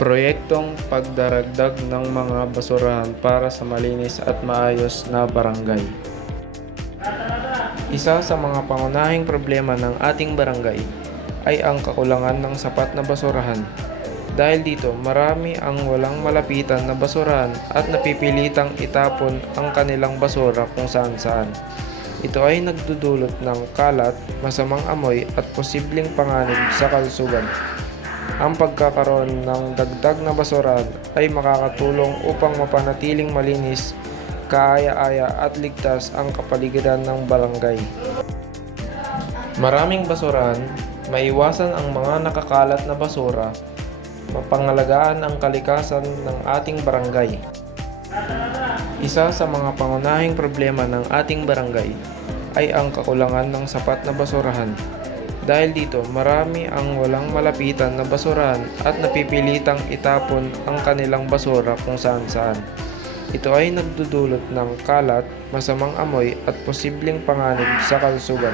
Proyektong pagdaragdag ng mga basurahan para sa malinis at maayos na barangay. Isa sa mga pangunahing problema ng ating barangay ay ang kakulangan ng sapat na basurahan. Dahil dito, marami ang walang malapitan na basurahan at napipilitang itapon ang kanilang basura kung saan-saan. Ito ay nagdudulot ng kalat, masamang amoy at posibleng panganib sa kalusugan. Ang pagkakaroon ng dagdag na basurahan ay makakatulong upang mapanatiling malinis, kaaya-aya at ligtas ang kapaligiran ng barangay. Maraming basurahan, maiwasan ang mga nakakalat na basura, mapangalagaan ang kalikasan ng ating barangay. Isa sa mga pangunahing problema ng ating barangay ay ang kakulangan ng sapat na basurahan. Dahil dito, marami ang walang malapitan na basurahan at napipilitang itapon ang kanilang basura kung saan-saan. Ito ay nagdudulot ng kalat, masamang amoy at posibleng panganib sa kalusugan.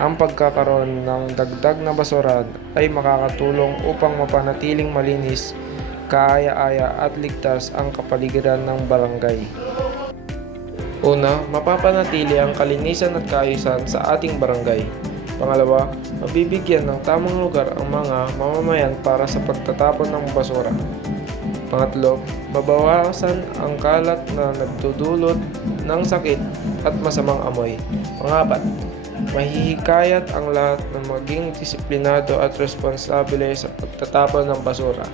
Ang pagkakaroon ng dagdag na basurahan ay makakatulong upang mapanatiling malinis, kaaya-aya at ligtas ang kapaligiran ng barangay. Una, mapapanatili ang kalinisan at kaayusan sa ating barangay. Pangalawa, mabibigyan ng tamang lugar ang mga mamamayan para sa pagtatapon ng basura. Pangatlo, mabawasan ang kalat na nagdudulot ng sakit at masamang amoy. Pangapat, mahihikayat ang lahat na maging disiplinado at responsable sa pagtatapon ng basura.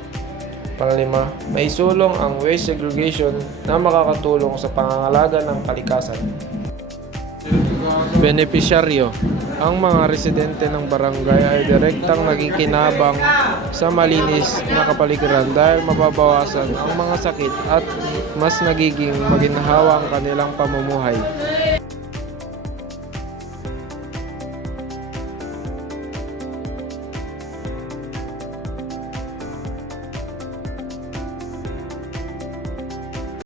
Panglima, may sulong ang waste segregation na makakatulong sa pangangalaga ng kalikasan. Benepisyaryo. Ang mga residente ng barangay ay direktang nakikinabang sa malinis na kapaligiran dahil mababawasan ang mga sakit at mas nagiging maginhawa ang kanilang pamumuhay.